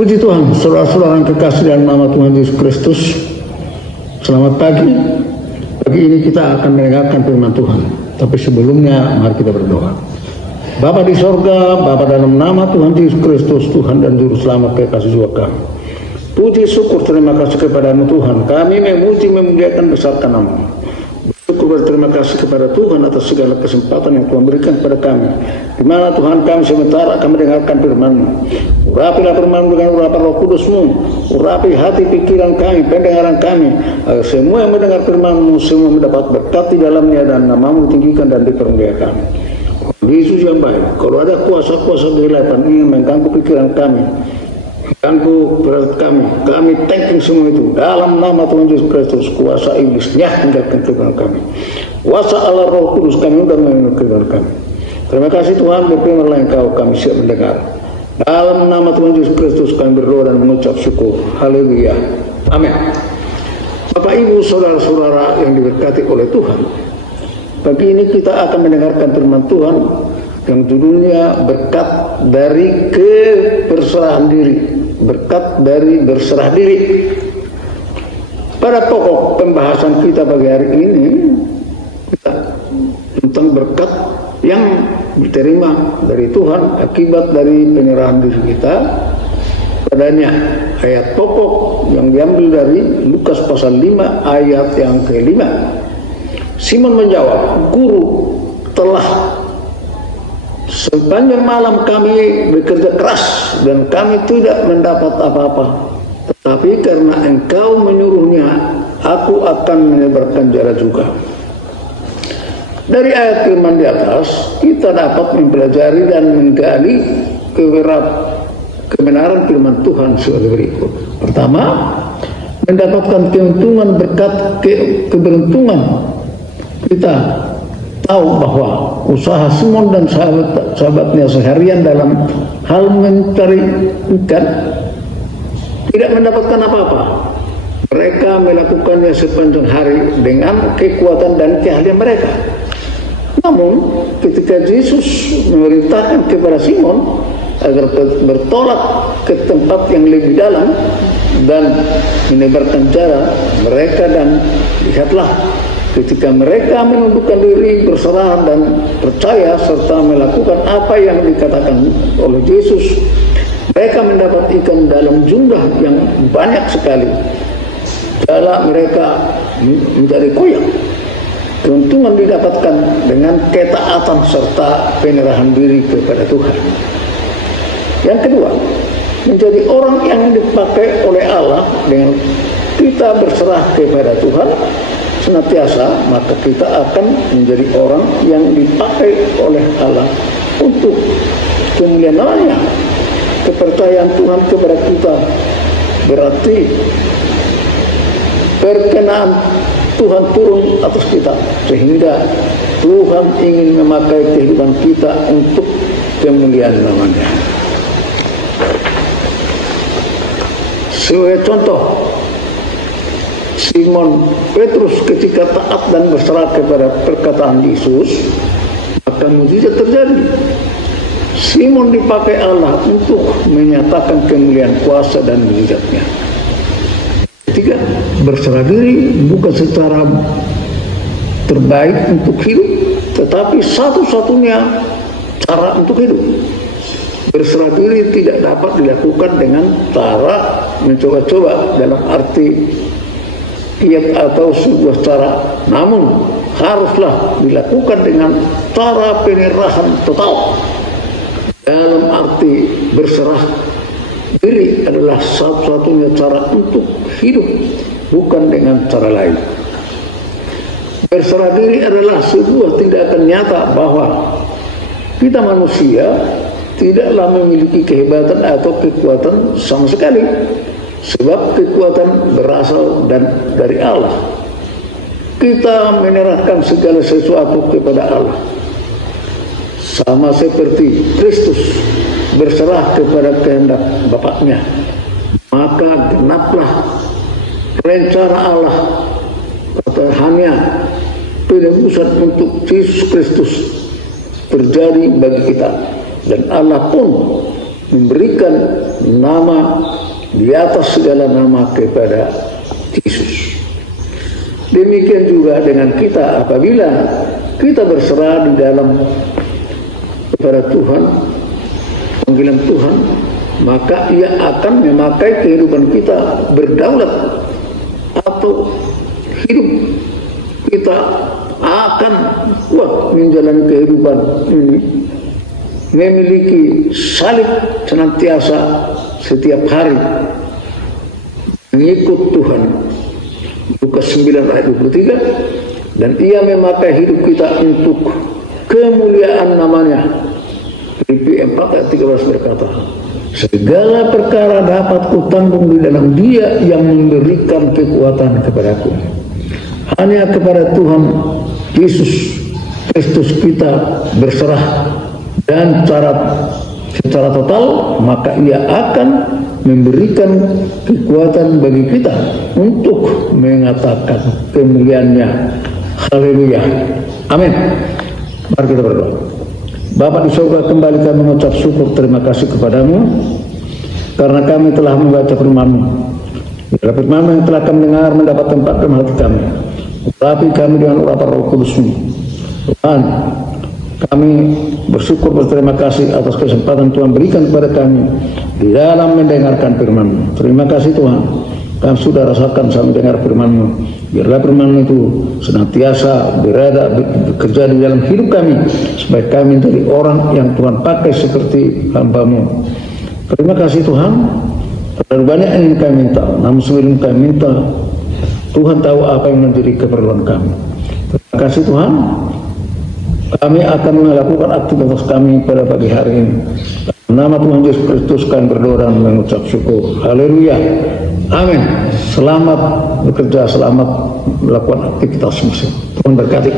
Puji Tuhan, saudara-saudara yang kekasih dalam nama Tuhan Yesus Kristus. Selamat pagi. Pagi ini kita akan mendengarkan firman Tuhan. Tapi sebelumnya mari kita berdoa. Bapa di sorga, Bapa dalam nama Tuhan Yesus Kristus, Tuhan dan Juru Selamat kekasih jiwa kami. Puji syukur terima kasih kepadamu Tuhan. Kami memuji memuliakan besarkan nama-Mu. Syukur berterima kasih kepada Tuhan atas segala kesempatan yang Tuhan berikan kepada kami. Di mana Tuhan kami sementara akan mendengarkan firman-Mu. Urapilah firman-Mu dengan urapan Roh Kudus-Mu. Urapi hati pikiran kami, pendengaran kami, agar semua yang mendengar firman-Mu semua mendapat berkat di dalamnya dan nama-Mu tinggikan dan dipermuliakan. Yesus yang baik, kalau ada kuasa-kuasa kegelapan ingin mengganggu pikiran kami, mengganggu berat kami tanking semua itu dalam nama Tuhan Yesus Kristus. Kuasa iblisnya tinggalkan kehidupan kami. Kuasa Allah Roh Kudus kami undang kehidupan kami. Terima kasih Tuhan, berfirmanlah Engkau, kami siap mendengar. Dalam nama Tuhan Yesus Kristus kami berdoa dan mengucap syukur. Haleluya. Amin. Bapak Ibu saudara-saudara yang diberkati oleh Tuhan, pagi ini kita akan mendengarkan firman Tuhan yang judulnya berkat dari keberserahan diri. Berkat dari berserah diri. Pada pokok pembahasan kita pagi hari ini kita tentang berkat yang diterima dari Tuhan akibat dari penyerahan diri kita padanya. Ayat pokok yang diambil dari Lukas pasal 5 ayat yang ke-5. Simon menjawab, "Guru, telah sepanjang malam kami bekerja keras dan kami tidak mendapat apa-apa. Tetapi karena Engkau menyuruhnya, aku akan menyebarkan jala juga." Dari ayat firman di atas, kita dapat mempelajari dan menggali kebenaran firman Tuhan sebagai berikut. Pertama, mendapatkan keuntungan berkat keberuntungan. Kita tahu bahwa usaha Simon dan sahabatnya seharian dalam hal mencari ikan tidak mendapatkan apa-apa. Mereka melakukannya sepanjang hari dengan kekuatan dan keahlian mereka. Namun ketika Yesus memerintahkan kepada Simon agar bertolak ke tempat yang lebih dalam dan menebarkan jala mereka, dan lihatlah, ketika mereka menundukkan diri, berserah dan percaya serta melakukan apa yang dikatakan oleh Yesus, mereka mendapat ikan dalam jumlah yang banyak sekali. Jala mereka menjadi koyak. Keuntungan didapatkan dengan ketaatan serta penyerahan diri kepada Tuhan. Yang kedua, menjadi orang yang dipakai oleh Allah dengan kita berserah kepada Tuhan senantiasa, maka kita akan menjadi orang yang dipakai oleh Allah untuk kemuliaan namanya. Kepercayaan Tuhan kepada kita berarti perkenaan Tuhan turun atas kita, sehingga Tuhan ingin memakai kehidupan kita untuk kemuliaan namanya. Sebagai contoh, Simon Petrus ketika taat dan berserah kepada perkataan Yesus, maka mukjizat terjadi. Simon dipakai Allah untuk menyatakan kemuliaan kuasa dan mukjizatnya. Ketiga, berserah diri bukan secara terbaik untuk hidup, tetapi satu-satunya cara untuk hidup. Berserah diri tidak dapat dilakukan dengan cara mencoba-coba dalam arti kiat atau sebuah cara, namun haruslah dilakukan dengan cara penyerahan total. Dalam arti berserah diri adalah satu-satunya cara untuk hidup, bukan dengan cara lain. Berserah diri adalah sebuah tindakan nyata bahwa kita manusia tidaklah memiliki kehebatan atau kekuatan sama sekali, sebab kekuatan berasal dari Allah. Kita menyerahkan segala sesuatu kepada Allah, sama seperti Kristus berserah kepada kehendak Bapaknya. Maka genaplah rencana Allah, kata hanya penebusan untuk Yesus Kristus terjadi bagi kita, dan Allah pun memberikan nama di atas segala nama kepada Yesus. Demikian juga dengan kita, apabila kita berserah di dalam kepada Tuhan, panggilan Tuhan, maka Ia akan memakai kehidupan kita berdaulat, atau hidup kita akan kuat menjalani kehidupan ini, memiliki salib senantiasa setiap hari, mengikut Tuhan. Lukas 9 ayat 23, dan Ia memakai hidup kita untuk kemuliaan namanya. Filipi 4 ayat 13 berkata, segala perkara dapat kutanggung di dalam Dia yang memberikan kekuatan kepadaku. Hanya kepada Tuhan Yesus Kristus kita berserah, dan secara total, maka Ia akan memberikan kekuatan bagi kita untuk mengatakan kemuliaan-Nya. Haleluya. Amin. Mari kita berdoa. Bapa di surga, kembali kami mengucap syukur terima kasih kepadamu karena kami telah membaca firman-Mu. Biarlah firman-Mu yang telah kami dengar mendapat tempat dalam hati kami. Tetapi kami dengan urapan Roh Kudus-Mu, Tuhan, kami bersyukur berterima kasih atas kesempatan Tuhan berikan kepada kami di dalam mendengarkan firman-Mu. Terima kasih Tuhan, kami sudah rasakan sambil dengar firman-Mu. Biarlah firman-Mu itu senantiasa bekerja di dalam hidup kami, supaya kami menjadi orang yang Tuhan pakai seperti hamba-Mu. Terima kasih Tuhan, terlalu banyak yang kami minta, namun sebelum kami minta, Tuhan tahu apa yang menjadi keperluan kami. Terima kasih Tuhan, kami akan melakukan aktivitas kami pada pagi hari ini. Nama Tuhan Yesus Kristus kami berdoa dan mengucap syukur. Haleluya. Amin. Selamat bekerja, selamat melakukan aktivitas masing. Tuhan berkati.